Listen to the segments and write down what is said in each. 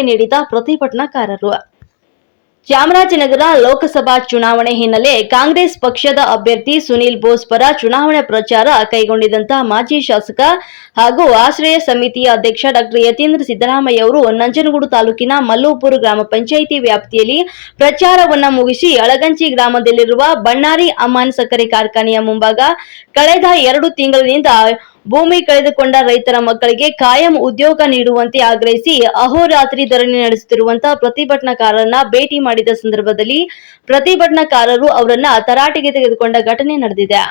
ನೀಡಿದ ಪ್ರತಿಭಟನಾಕಾರರು. ಚಾಮರಾಜನಗರ ಲೋಕಸಭಾ ಚುನಾವಣೆ ಹಿನ್ನೆಲೆ ಕಾಂಗ್ರೆಸ್ ಪಕ್ಷದ ಅಭ್ಯರ್ಥಿ ಸುನೀಲ್ ಬೋಸ್ ಪರ ಚುನಾವಣೆ ಪ್ರಚಾರ ಕೈಗೊಂಡಿದ್ದಂತ ಮಾಜಿ ಶಾಸಕ ಹಾಗೂ ಆಶ್ರಯ ಸಮಿತಿಯ ಅಧ್ಯಕ್ಷ ಡಾಕ್ಟರ್ ಯತೀಂದ್ರ ಸಿದ್ದರಾಮಯ್ಯ ಅವರು ನಂಜನಗೂಡು ತಾಲೂಕಿನ ಮಲ್ಲೂಪುರ ಗ್ರಾಮ ಪಂಚಾಯಿತಿ ವ್ಯಾಪ್ತಿಯಲ್ಲಿ ಪ್ರಚಾರವನ್ನು ಮುಗಿಸಿ ಅಳಗಂಚಿ ಗ್ರಾಮದಲ್ಲಿರುವ ಬಣ್ಣಾರಿ ಅಮಾನ್ ಸಕ್ಕರೆ ಕಾರ್ಖಾನೆಯ ಮುಂಭಾಗ ಕಳೆದ ಎರಡು ತಿಂಗಳಿನಿಂದ ಭೂಮಿ ಕಳೆದುಕೊಂಡ ರೈತರ ಮಕ್ಕಳಿಗೆ ಕಾಯಂ ಉದ್ಯೋಗ ನೀಡುವಂತೆ ಆಗ್ರಹಿಸಿ ಅಹೋರಾತ್ರಿ ಧರಣಿ ನಡೆಸುತ್ತಿರುವಂತಹ ಪ್ರತಿಭಟನಾಕಾರರನ್ನ ಭೇಟಿ ಮಾಡಿದ ಸಂದರ್ಭದಲ್ಲಿ ಪ್ರತಿಭಟನಾಕಾರರು ಅವರನ್ನ ತರಾಟೆಗೆ ತೆಗೆದುಕೊಂಡ ಘಟನೆ ನಡೆದಿದೆ.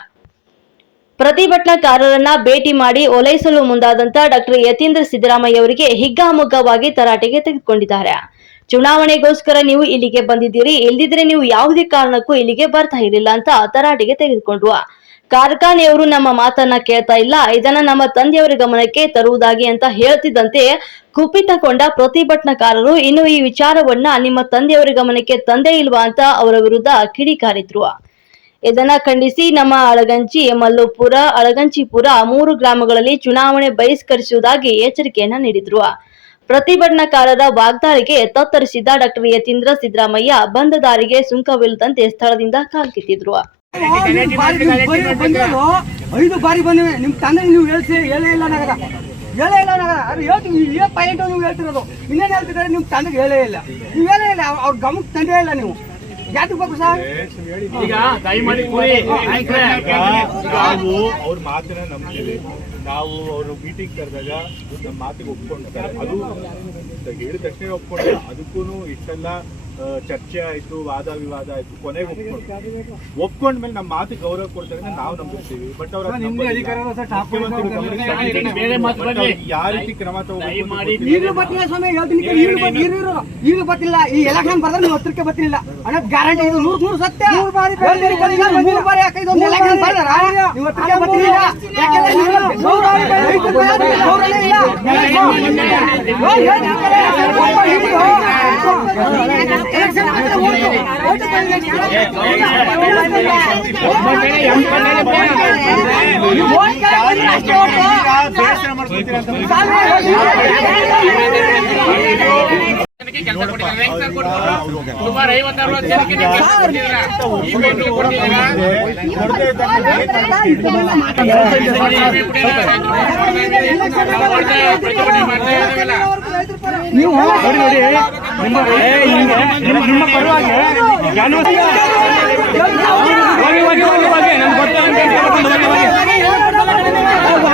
ಪ್ರತಿಭಟನಾಕಾರರನ್ನ ಭೇಟಿ ಮಾಡಿ ಓಲೈಸಲು ಮುಂದಾದಂತ ಡಾಕ್ಟರ್ ಯತೀಂದ್ರ ಸಿದ್ದರಾಮಯ್ಯ ಅವರಿಗೆ ಹಿಗ್ಗಾಮುಗ್ಗವಾಗಿ ತರಾಟೆಗೆ ತೆಗೆದುಕೊಂಡಿದ್ದಾರೆ. ಚುನಾವಣೆಗೋಸ್ಕರ ನೀವು ಇಲ್ಲಿಗೆ ಬಂದಿದ್ದೀರಿ, ಇಲ್ದಿದ್ರೆ ನೀವು ಯಾವುದೇ ಕಾರಣಕ್ಕೂ ಇಲ್ಲಿಗೆ ಬರ್ತಾ ಇರಲಿಲ್ಲ ಅಂತ ತರಾಟೆಗೆ ತೆಗೆದುಕೊಂಡ್ರು. ಕಾರ್ಖಾನೆಯವರು ನಮ್ಮ ಮಾತನ್ನ ಕೇಳ್ತಾ ಇಲ್ಲ. ಇದನ್ನ ನಮ್ಮ ತಂದೆಯವರ ಗಮನಕ್ಕೆ ತರುವುದಾಗಿ ಅಂತ ಹೇಳ್ತಿದ್ದಂತೆ ಕುಪಿತಗೊಂಡ ಪ್ರತಿಭಟನಾಕಾರರು ಇನ್ನು ಈ ವಿಚಾರವನ್ನ ನಿಮ್ಮ ತಂದೆಯವರ ಗಮನಕ್ಕೆ ತಂದೇ ಇಲ್ವಾ ಅಂತ ಅವರ ವಿರುದ್ಧ ಕಿಡಿಕಾರಿದ್ರು ಇದನ್ನ ಖಂಡಿಸಿ ನಮ್ಮ ಅಳಗಂಚಿ ಮಲ್ಲುಪುರ, ಅಳಗಂಚಿಪುರ ಮೂರು ಗ್ರಾಮಗಳಲ್ಲಿ ಚುನಾವಣೆ ಬಹಿಷ್ಕರಿಸುವುದಾಗಿ ಎಚ್ಚರಿಕೆಯನ್ನ ನೀಡಿದ್ರು. ಪ್ರತಿಭಟನಾಕಾರರ ವಾಗ್ದಾಳಿಗೆ ತತ್ತರಿಸಿದ್ದ ಡಾಕ್ಟರ್ ಯತೀಂದ್ರ ಸಿದ್ದರಾಮಯ್ಯ ಬಂದ ದಾರಿಗೆ ಸುಂಕವಿಲ್ಲದಂತೆ ಸ್ಥಳದಿಂದ ಕಾಲ್ಕಿತ್ತಿದ್ರು. ಐದು ಬಾರಿ ಬಂದಿವೆ. ನಿಮ್ ತಂದೆ ನೀವು ಹೇಳ್ಸಿ ಹೇಳೇ ಇಲ್ಲ ನಗರ. ಹೇಳೇ ಇಲ್ಲ ನಗರ. ಅದು ಹೇಳ್ತೀವಿ ಏ ಪಾಯಿಂಟ್ ನೀವು ಹೇಳ್ತಿರೋದು. ಇನ್ನೇನು ಹೇಳ್ತಿದ್ದಾರೆ ನಿಮ್ ತಂದೆಗೆ ಹೇಳೇ ಇಲ್ಲ. ನೀವು ಹೇಳೇ ಇಲ್ಲ ಅವ್ರ- ಗಮಕ್ಕೆ ಗಮನಕ್ಕೆ ತಂದೇ ಇಲ್ಲ ನೀವು. ಬೇಕು ಸರ್? ಈಗ ದಯಮಾಡಿ ಕೂರಿ. ನಾವು ಅವ್ರ ಮಾತನ್ನ ನಂಬ್ತೀವಿ. ನಾವು ಅವರು ಮೀಟಿಂಗ್ ಕರೆದಾಗ ನಮ್ಮ ಮಾತಿಗೆ ಒಪ್ಕೊಂಡಿದ್ದಾರೆ. ಅದು ಹೇಳಿದ ತಕ್ಷಣ ಒಪ್ಕೊಂಡ ಅದಕ್ಕೂ ಇಷ್ಟೆಲ್ಲ ಚರ್ಚೆ ಆಯ್ತು ವಾದ ವಿವಾದ ಆಯ್ತು ಕೊನೆಗೆ ಒಪ್ಕೊಂಡು ಒಪ್ಕೊಂಡ್ಮೇಲೆ ನಮ್ಮ ಮಾತು ಗೌರವ ಕೊಡ್ತಾರೆ ನಾವು ನಂಬಿರ್ತೀವಿ ಬಟ್ ಅವ್ರ. ಯಾವ ರೀತಿ ಕ್ರಮ ತಗೋಬೇಕು ಬರ್ತಿಲ್ಲ ಈ ಎಲೆಕ್ಷನ್ ಬರ್ದ್ರೆ ನೀವು ಹತ್ರಕ್ಕೆ ಬರ್ತಿಲ್ಲ ಅನ್ನೋದು ಗ್ಯಾರಂಟಿ ಇದು ನೂರ್ ನೂರು ಸತ್ಯ ಮೂರು ಬಾರಿ ಮೂರು ಬಾರಿ ಯಾಕೆ ಇದೊಂದು ಎಲೆಕ್ಷನ್ ಬರ್ದಾರ ನೀವು ಹತ್ರಕ್ಕೆ ಬರ್ತಿಲ್ಲ ಯಾಕೆಂದ್ರೆ ಬೇಸರ ಮಾಡ್ಕೊತೀರಾ ಜನಕ್ಕೆ ಕೆಲಸ ಕೊಟ್ಟಿದ್ದಾರೆ ರೆಂಕ್ಸರ್ ಕೊಟ್ಬಿಟ್ಟು ಸುಮಾರು ಐವತ್ತು ಅರವತ್ತು ಜನಕ್ಕೆ ನೀವು ಕೆಲಸ ಕೊಟ್ಟಿದ್ದೀರಾ ಈ ಮೀಟಿಂಗ್ ಕೊಟ್ಟಿದ್ದೀರಾ ಪ್ರತಿಭಟನೆ ಮಾಡ್ತಾ ಇದ್ದೀವಲ್ಲ ನೀವು ನೋಡಿ ನೋಡಿ ನಿಮ್ಮ ನಿಮ್ಮ ಪರವಾಗಿ ಹೋಗಿ ನಮ್ಗೆ ಗೊತ್ತಿಲ್ಲ ಅಂತ ಹೇಳ್ಕೊಂಡು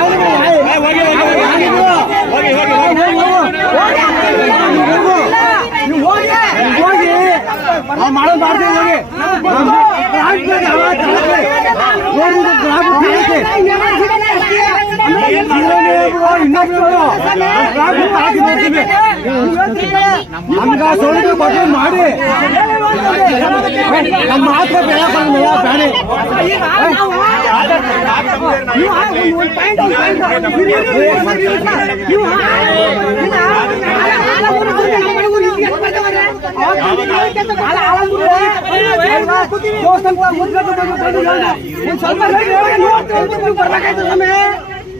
ಹೋಗಿ ಹೋಗಿ ನೀವು ಹೋಗಿ ಹೋಗಿ ನಾವು ಮಾಡೋದು ಮಾಡ್ತೀವಿ ಹೋಗಿ ನಮ್ಗ ಸೋಲಿಗೆ ಬಗ್ಗೆ ಮಾಡಿ ನಮ್ಮ ಮಾತ್ರ ಬೇಡ ಬಂದಿಲ್ಲ ಬ್ಯಾರೆ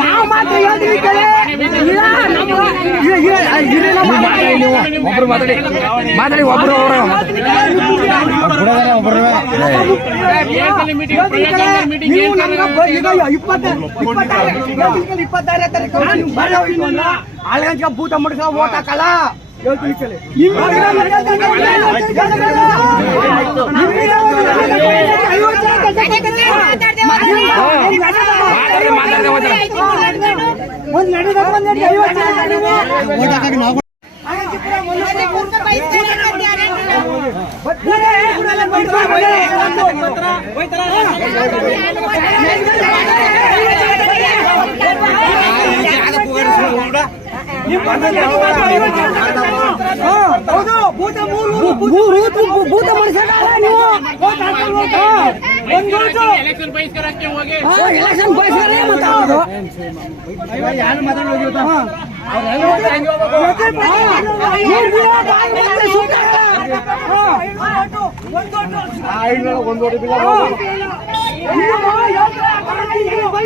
ನಾವು ಮಾತ್ರ ಹೇಳ್ತೀವಿ ಕೇಳಿ. ಇಲ್ಲ, ಒಬ್ರು ಮಾತಾಡಿ. ಮಾತಾಡಿ ಒಬ್ರು ಅವರು. ಇಪ್ಪತ್ತಾರನೇ ತಾರೀಕು. ಆಳ್ಗಂಜ ಭೂತ ಮುಡ್ಸ ಓಟ್ ಹಾಕಲ್ಲ. ಹೇಳ್ತೀನಿ ಎಲೆಕ್ಷನ್ ಬಹಿಷ್ಕಾರಕ್ಕೆ ಹೋಗಿ ಎಲೆಕ್ಷನ್ ಬಯಸ್ತಾರೆ ಮಾತಾಡೋದು ಯಾರು ಮಾತಾಡೋದು ಒಂದು ಕೋಟಿ